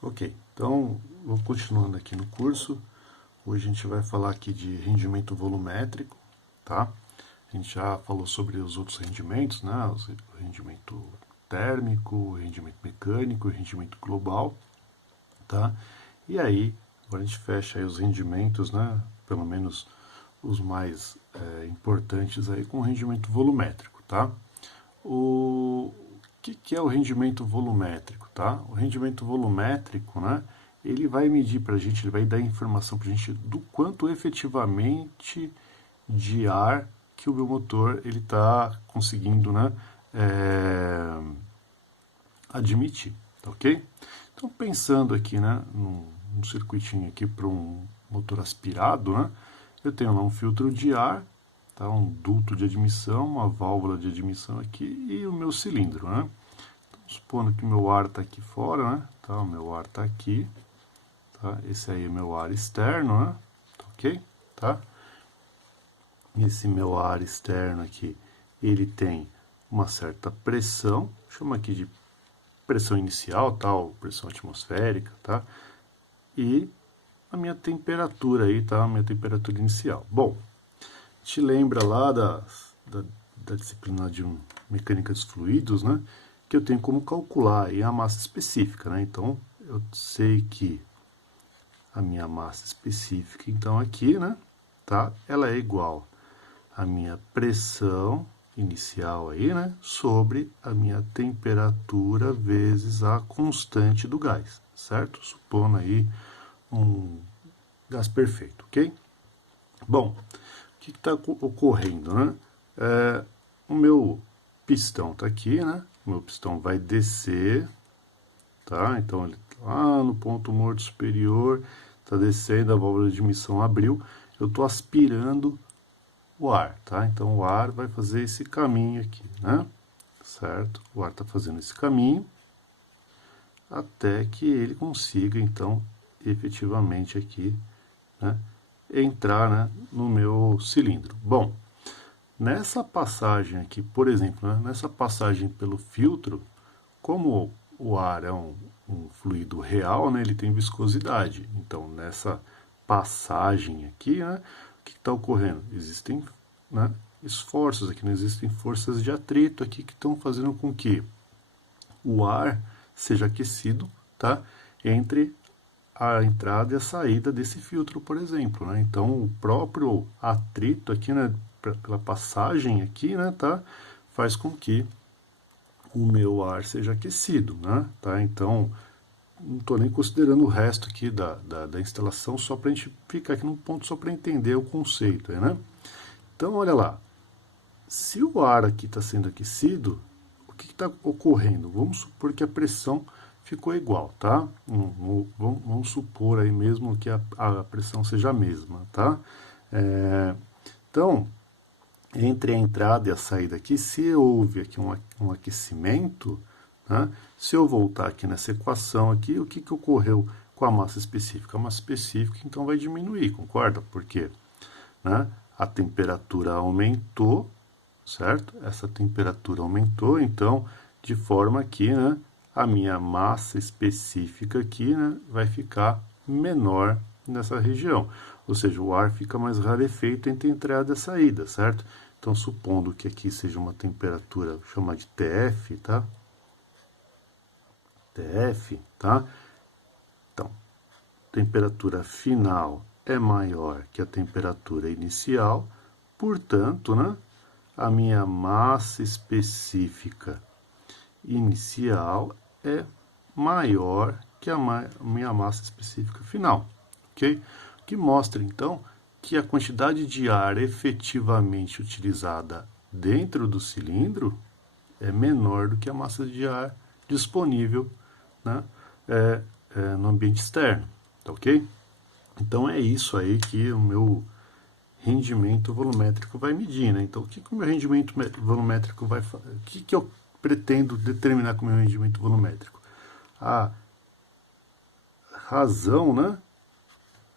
Ok, então vou continuando aqui no curso. Hoje a gente vai falar aqui de rendimento volumétrico, tá? A gente já falou sobre os outros rendimentos, né? O rendimento térmico, o rendimento mecânico, o rendimento global, tá? E aí, agora a gente fecha aí os rendimentos, né? Pelo menos os mais importantes aí com o rendimento volumétrico, tá? O que é o rendimento volumétrico, tá? O rendimento volumétrico, né? Ele vai medir para a gente, ele vai dar informação para a gente do quanto efetivamente de ar que o meu motor ele está conseguindo, né? Admitir, tá ok? Então pensando aqui, né? Num circuitinho aqui para um motor aspirado, né? Eu tenho lá um filtro de ar, tá? Um duto de admissão, uma válvula de admissão aqui e o meu cilindro, né? Então, supondo que o meu ar está aqui fora, né? Tá? O meu ar está aqui, tá? Esse aí é meu ar externo, né? Tá ok? Tá? Esse meu ar externo aqui, ele tem uma certa pressão, chama aqui de pressão inicial, tá? Ou pressão atmosférica, tá? E a minha temperatura aí, tá? A minha temperatura inicial. Bom, te lembra lá da disciplina de mecânica dos fluidos, né? Que eu tenho como calcular aí a massa específica, né? Então, eu sei que a minha massa específica, então aqui, né? Tá? Ela é igual à minha pressão inicial aí, né? Sobre a minha temperatura vezes a constante do gás, certo? Supondo aí um gás perfeito, ok? Bom, o que está ocorrendo, né? O meu pistão está aqui, né? O meu pistão vai descer, tá? Então ele lá no ponto morto superior, está descendo, a válvula de admissão abriu, eu estou aspirando o ar, tá? Então o ar vai fazer esse caminho aqui, né? Certo? O ar está fazendo esse caminho até que ele consiga, então, efetivamente aqui, né? Entrar, né, no meu cilindro. Bom, nessa passagem aqui, por exemplo, né, nessa passagem pelo filtro, como o ar é um fluido real, né, ele tem viscosidade. Então, nessa passagem aqui, né, o que está ocorrendo? Existem, né, esforços aqui, não existem forças de atrito aqui que estão fazendo com que o ar seja aquecido, tá, entre a entrada e a saída desse filtro, por exemplo, né? Então, o próprio atrito aqui, né, pela passagem aqui, né, tá, faz com que o meu ar seja aquecido, né, tá? Então, não estou nem considerando o resto aqui da instalação, só para a gente ficar aqui num ponto só para entender o conceito, né? Então, olha lá, se o ar aqui está sendo aquecido, o que está ocorrendo? Vamos supor que a pressão ficou igual, tá? Vamos supor aí mesmo que a pressão seja a mesma, tá? Então, entre a entrada e a saída aqui, se houve aqui um aquecimento, né? Se eu voltar aqui nessa equação aqui, o que ocorreu com a massa específica? A massa específica, então, vai diminuir, concorda? Por quê? Né? A temperatura aumentou, certo? Essa temperatura aumentou, então, de forma que, né, a minha massa específica aqui, né, vai ficar menor nessa região. Ou seja, o ar fica mais rarefeito entre a entrada e a saída, certo? Então, supondo que aqui seja uma temperatura, chamada de TF, tá? TF, tá? Então, temperatura final é maior que a temperatura inicial, portanto, né, a minha massa específica inicial é maior que a minha massa específica final, ok? O que mostra, então, que a quantidade de ar efetivamente utilizada dentro do cilindro é menor do que a massa de ar disponível, né, no ambiente externo, tá ok? Então é isso aí que o meu rendimento volumétrico vai medir, né? Então, o que o meu rendimento volumétrico vai fazer? O que eu pretendo determinar com o meu rendimento volumétrico? A razão, né?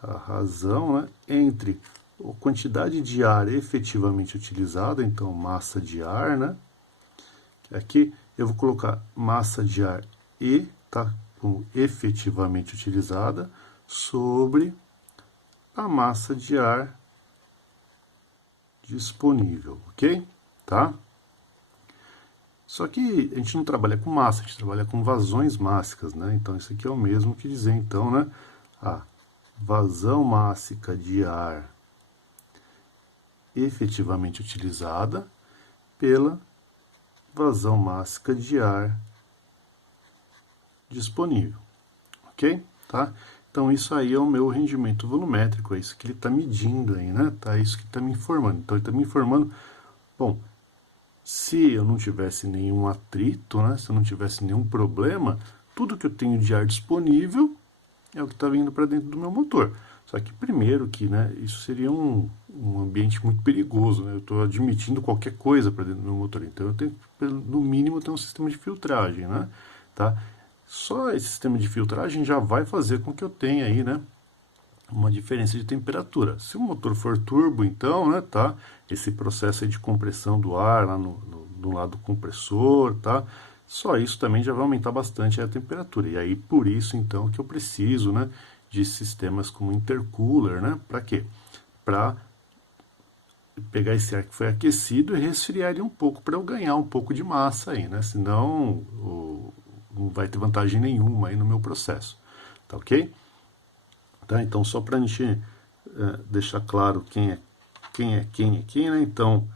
A razão, né, entre a quantidade de ar efetivamente utilizada, então massa de ar, né? Aqui eu vou colocar massa de ar E, tá? como efetivamente utilizada sobre a massa de ar disponível, ok? Tá? Só que a gente não trabalha com massa, a gente trabalha com vazões mássicas, né? Então isso aqui é o mesmo que dizer, então, né? A vazão mássica de ar efetivamente utilizada pela vazão mássica de ar disponível, ok? Tá? Então isso aí é o meu rendimento volumétrico, é isso que ele está medindo aí, né? Tá, é isso que está me informando. Então ele está me informando, bom, se eu não tivesse nenhum atrito, né? Se eu não tivesse nenhum problema, tudo que eu tenho de ar disponível é o que está vindo para dentro do meu motor. Só que primeiro que, né, isso seria um ambiente muito perigoso, né? Eu estou admitindo qualquer coisa para dentro do meu motor, então eu tenho, no mínimo, ter um sistema de filtragem, né? Tá? Só esse sistema de filtragem já vai fazer com que eu tenha aí, né, uma diferença de temperatura. Se o motor for turbo, então, né, tá? Esse processo aí de compressão do ar lá no lado compressor, tá? Só isso também já vai aumentar bastante a temperatura. E aí, por isso, então, que eu preciso, né, de sistemas como intercooler, né? Para quê? Para pegar esse ar que foi aquecido e resfriar ele um pouco para eu ganhar um pouco de massa aí, né? Senão não vai ter vantagem nenhuma aí no meu processo, tá ok? Tá? Então, só para a gente deixar claro quem é quem aqui, né? Então,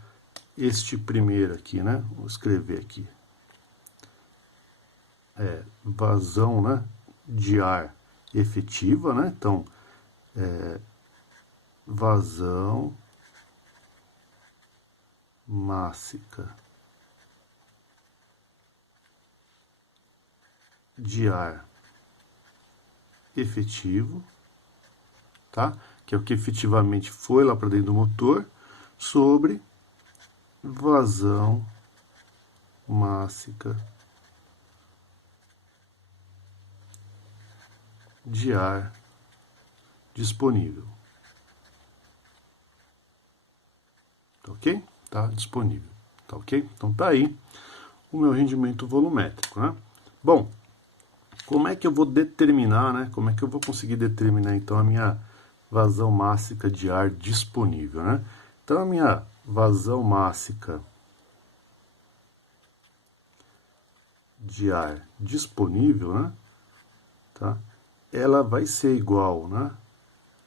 este primeiro aqui, né? Vou escrever aqui. Vazão, né, de ar efetiva, né? Então, vazão mássica de ar efetivo, tá? Que é o que efetivamente foi lá para dentro do motor, sobre vazão mássica de ar disponível. Tá ok? Tá disponível. Tá ok? Então tá aí o meu rendimento volumétrico, né? Bom, como é que eu vou determinar, né? Como é que eu vou conseguir determinar então a minha vazão mássica de ar disponível, né? Então a minha vazão mássica de ar disponível, né? Tá? Ela vai ser igual, né,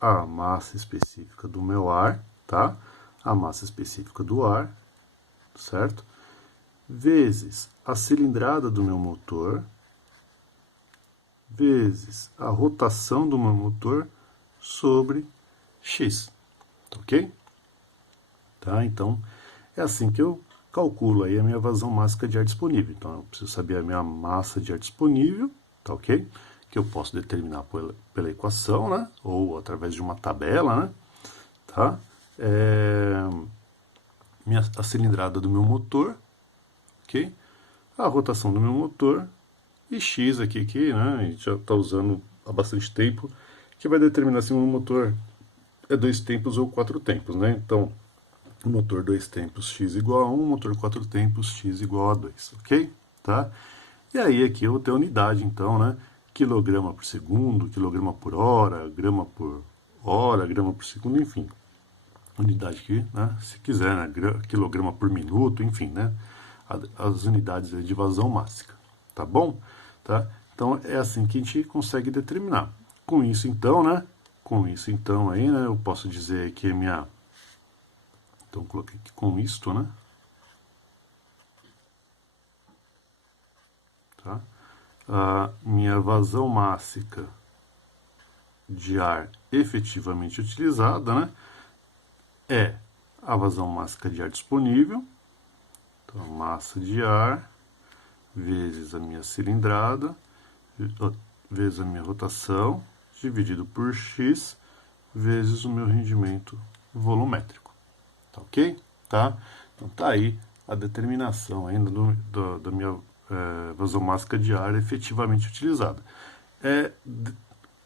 à massa específica do meu ar, tá? A massa específica do ar, certo? Vezes a cilindrada do meu motor, vezes a rotação do meu motor sobre x, tá ok? Tá? Então, é assim que eu calculo aí a minha vazão mássica de ar disponível. Então, eu preciso saber a minha massa de ar disponível, tá ok? Que eu posso determinar pela equação, né? Ou através de uma tabela, né? Tá? A cilindrada do meu motor, ok? A rotação do meu motor e x aqui, que, né, a gente já está usando há bastante tempo, que vai determinar se o meu motor é 2 tempos ou 4 tempos, né? Então, motor 2 tempos x igual a 1, motor 4 tempos x igual a 2, ok? Tá? E aí aqui eu vou ter a unidade, então, né? Quilograma por segundo, quilograma por hora, grama por hora, grama por segundo, enfim. Unidade aqui, né? Se quiser, né? Quilograma por minuto, enfim, né? As unidades de vazão mássica, tá bom? Tá? Então é assim que a gente consegue determinar. Com isso, então, né? Com isso, então, aí, né? Eu posso dizer que a minha... Então, coloquei aqui com isto, né? Tá? A minha vazão mássica de ar efetivamente utilizada, né? É a vazão mássica de ar disponível. Então, massa de ar vezes a minha cilindrada, vezes a minha rotação, dividido por x, vezes o meu rendimento volumétrico. Tá ok? Tá? Então tá aí a determinação ainda da minha vazão mássica de ar efetivamente utilizada.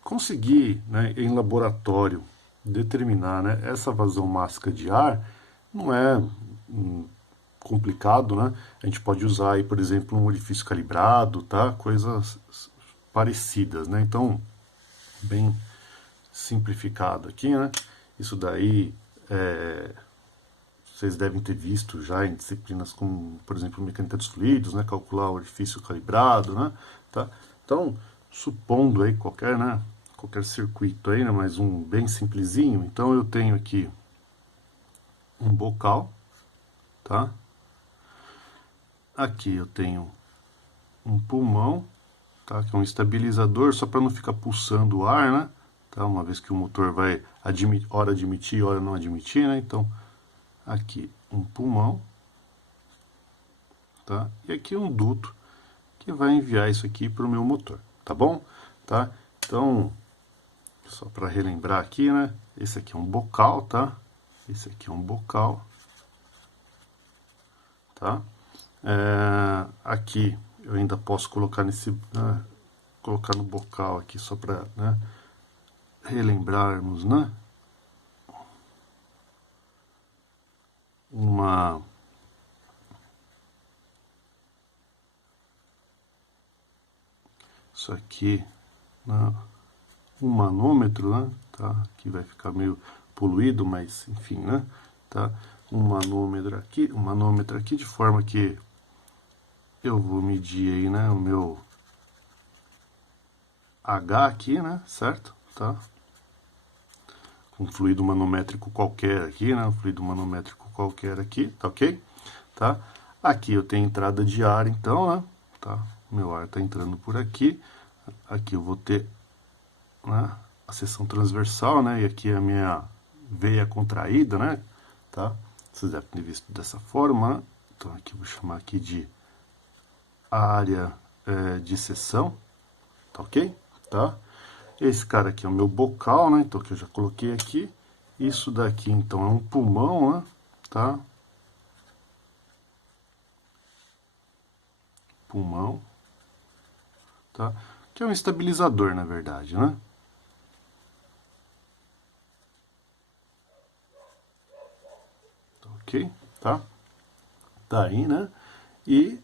Conseguir, né, em laboratório, determinar, né, essa vazão mássica de ar não é complicado, né? A gente pode usar aí, por exemplo, um orifício calibrado, tá? Coisas parecidas, né? Então, bem simplificado aqui, né? Isso daí vocês devem ter visto já em disciplinas como, por exemplo, mecânica dos fluidos, né? Calcular o orifício calibrado, né? Tá? Então, supondo aí qualquer, né? Qualquer circuito aí, né? Mas um bem simplesinho. Então, eu tenho aqui um bocal, tá? Aqui eu tenho um pulmão, tá? Que é um estabilizador, só para não ficar pulsando o ar, né? Tá? Uma vez que o motor vai hora admitir, hora não admitir, né? Então, aqui um pulmão, tá? E aqui um duto que vai enviar isso aqui para o meu motor, tá bom? Tá? Então, só para relembrar aqui, né? Esse aqui é um bocal, tá? Esse aqui é um bocal, tá? Aqui eu ainda posso colocar colocar no bocal aqui só para, né, relembrarmos, né? Isso aqui, né, um manômetro, né? Tá? Aqui vai ficar meio poluído, mas enfim, né? Tá? Um manômetro aqui de forma que eu vou medir aí, né, o meu H aqui, né, certo? Tá? Um fluido manométrico qualquer aqui, né, um fluido manométrico qualquer aqui, tá ok? Tá? Aqui eu tenho entrada de ar, então, né, tá? Meu ar tá entrando por aqui. Aqui eu vou ter, né, a seção transversal, né, e aqui a minha veia contraída, né, tá? Vocês devem ter visto dessa forma, né? Então aqui eu vou chamar aqui de área de seção, tá ok? Tá? Esse cara aqui é o meu bocal, né? Então que eu já coloquei aqui. Isso daqui então é um pulmão, né? Tá? Pulmão, tá? Que é um estabilizador, na verdade, né? Ok, tá? Tá aí, né? E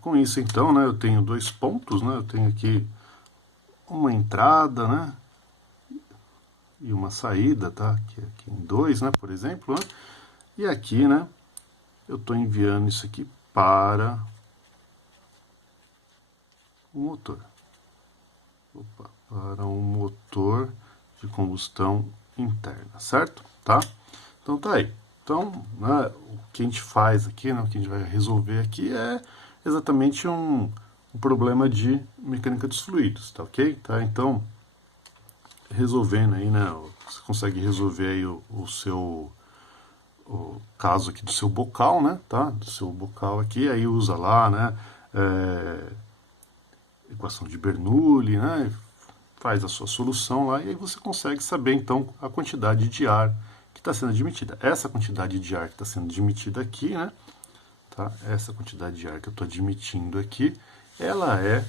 com isso então, né? Eu tenho dois pontos, né? Eu tenho aqui uma entrada, né? E uma saída, tá? Aqui em dois, né? Por exemplo, né? E aqui, né? Eu estou enviando isso aqui para o motor. Opa, para um motor de combustão interna, certo? Tá? Então tá aí. Então, né, o que a gente faz aqui, né, o que a gente vai resolver aqui é exatamente um problema de mecânica dos fluidos, tá ok? Tá? Então, resolvendo aí, né, você consegue resolver aí o caso aqui do seu bocal, né, tá? Do seu bocal aqui, aí usa lá, né, equação de Bernoulli, né, faz a sua solução lá e aí você consegue saber então a quantidade de ar que está sendo admitida. Essa quantidade de ar que está sendo admitida aqui, né, tá? Essa quantidade de ar que eu estou admitindo aqui, ela é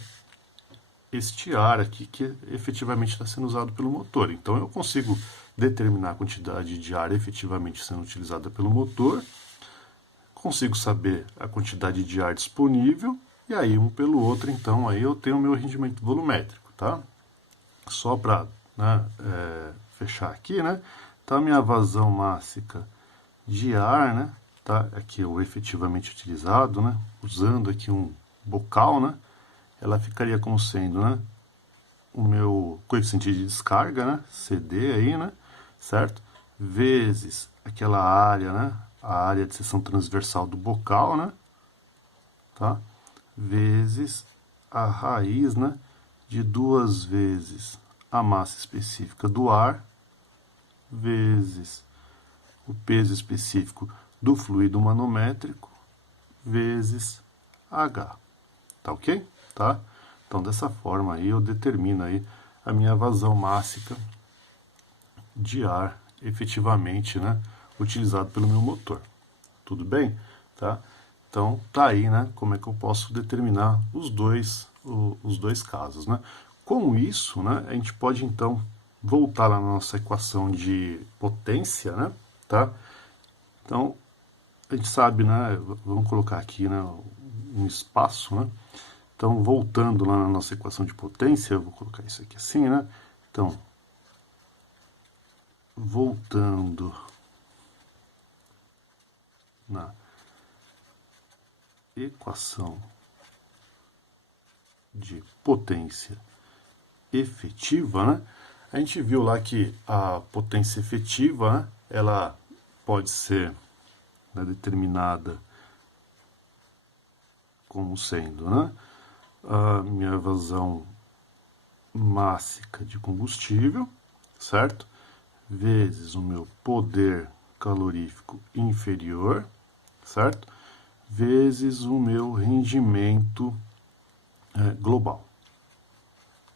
este ar aqui que efetivamente está sendo usado pelo motor. Então eu consigo determinar a quantidade de ar efetivamente sendo utilizada pelo motor, consigo saber a quantidade de ar disponível, e aí um pelo outro, então aí eu tenho o meu rendimento volumétrico, tá? Só para, né, fechar aqui, né? Tá a minha vazão máxima de ar, né? Tá aqui o efetivamente utilizado, né? Usando aqui um bocal, né? Ela ficaria como sendo, né, o meu coeficiente de descarga, né, CD aí, né, certo? Vezes aquela área, né, a área de seção transversal do bocal, né, tá? Vezes a raiz, né, de 2 vezes a massa específica do ar, vezes o peso específico do fluido manométrico, vezes H, tá ok? Tá? Então, dessa forma aí, eu determino aí a minha vazão máxima de ar efetivamente, né, utilizado pelo meu motor. Tudo bem? Tá? Então, tá aí, né, como é que eu posso determinar os dois casos, né? Com isso, né, a gente pode, então, voltar lá na nossa equação de potência, né, tá? Então, a gente sabe, né, vamos colocar aqui, né, um espaço, né, Então, voltando lá na nossa equação de potência, eu vou colocar isso aqui assim, né? Então, voltando na equação de potência efetiva, né? A gente viu lá que a potência efetiva, né, ela pode ser, né, determinada como sendo, né, a minha vazão mássica de combustível, certo? Vezes o meu poder calorífico inferior, certo? Vezes o meu rendimento global,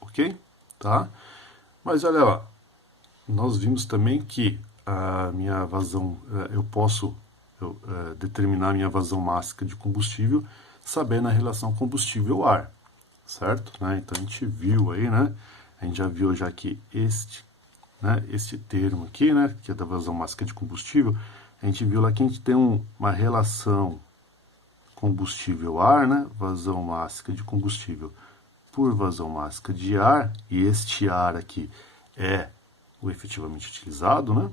ok? Tá? Mas olha lá, nós vimos também que a minha vazão, eu posso determinar a minha vazão máxima de combustível sabendo a relação combustível-ar, certo? Né? Então a gente viu aí, né? A gente já viu já que este termo aqui, né, que é da vazão máxima de combustível, a gente viu lá que a gente tem uma relação combustível-ar, né, vazão máxima de combustível por vazão máxima de ar, e este ar aqui é o efetivamente utilizado, né,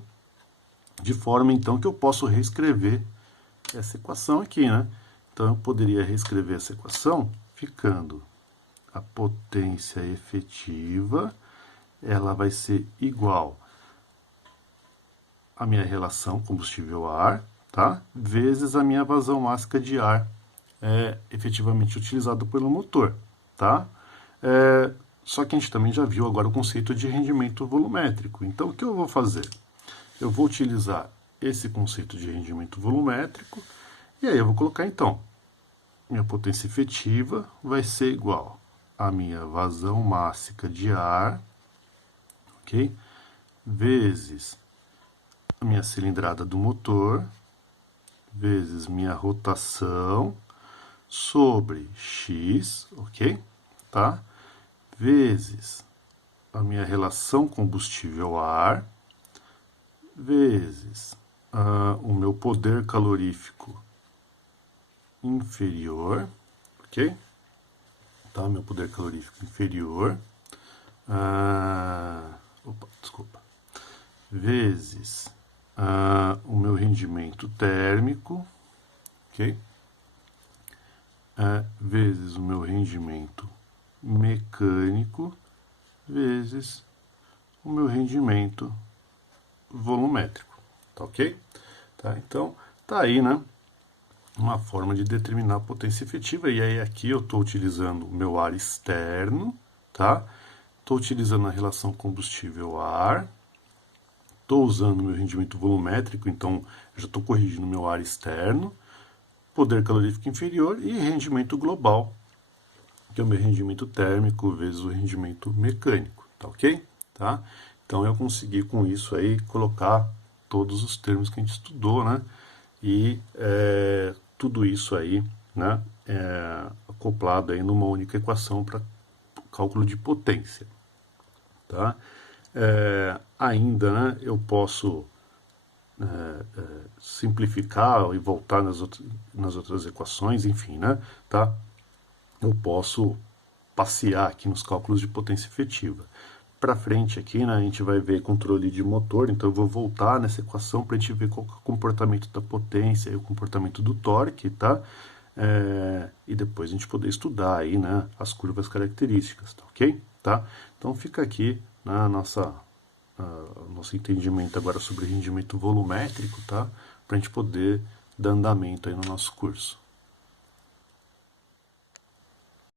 de forma então que eu posso reescrever essa equação aqui, né. Então eu poderia reescrever essa equação ficando a potência efetiva, ela vai ser igual a minha relação combustível-ar, tá? Vezes a minha vazão máxima de ar efetivamente utilizado pelo motor, tá? Só que a gente também já viu agora o conceito de rendimento volumétrico. Então, o que eu vou fazer? Eu vou utilizar esse conceito de rendimento volumétrico e aí eu vou colocar, então, minha potência efetiva vai ser igual à minha vazão máxima de ar, ok? Vezes a minha cilindrada do motor, vezes minha rotação, sobre x, ok? Tá? Vezes a minha relação combustível-ar, vezes o meu poder calorífico inferior, ok? Tá? Meu poder calorífico inferior, desculpa, vezes o meu rendimento térmico, ok? Vezes o meu rendimento mecânico, vezes o meu rendimento volumétrico, tá ok? Tá, então, tá aí, né, uma forma de determinar a potência efetiva, e aí aqui eu estou utilizando o meu ar externo, tá? Estou utilizando a relação combustível-ar, estou usando o meu rendimento volumétrico, então já estou corrigindo o meu ar externo, poder calorífico inferior e rendimento global, que é o meu rendimento térmico vezes o rendimento mecânico, tá ok? Tá? Então eu consegui com isso aí colocar todos os termos que a gente estudou, né? E tudo isso aí, né? Acoplado aí numa única equação para cálculo de potência, tá? Ainda, né? Eu posso simplificar e voltar nas outras equações, enfim, né? Tá? Eu posso passear aqui nos cálculos de potência efetiva. Para frente aqui, né, a gente vai ver controle de motor, então eu vou voltar nessa equação para a gente ver qual é o comportamento da potência e o comportamento do torque, tá? E depois a gente poder estudar aí, né, as curvas características, tá ok? Tá? Então fica aqui, né, nosso entendimento agora sobre rendimento volumétrico, tá? Para a gente poder dar andamento aí no nosso curso.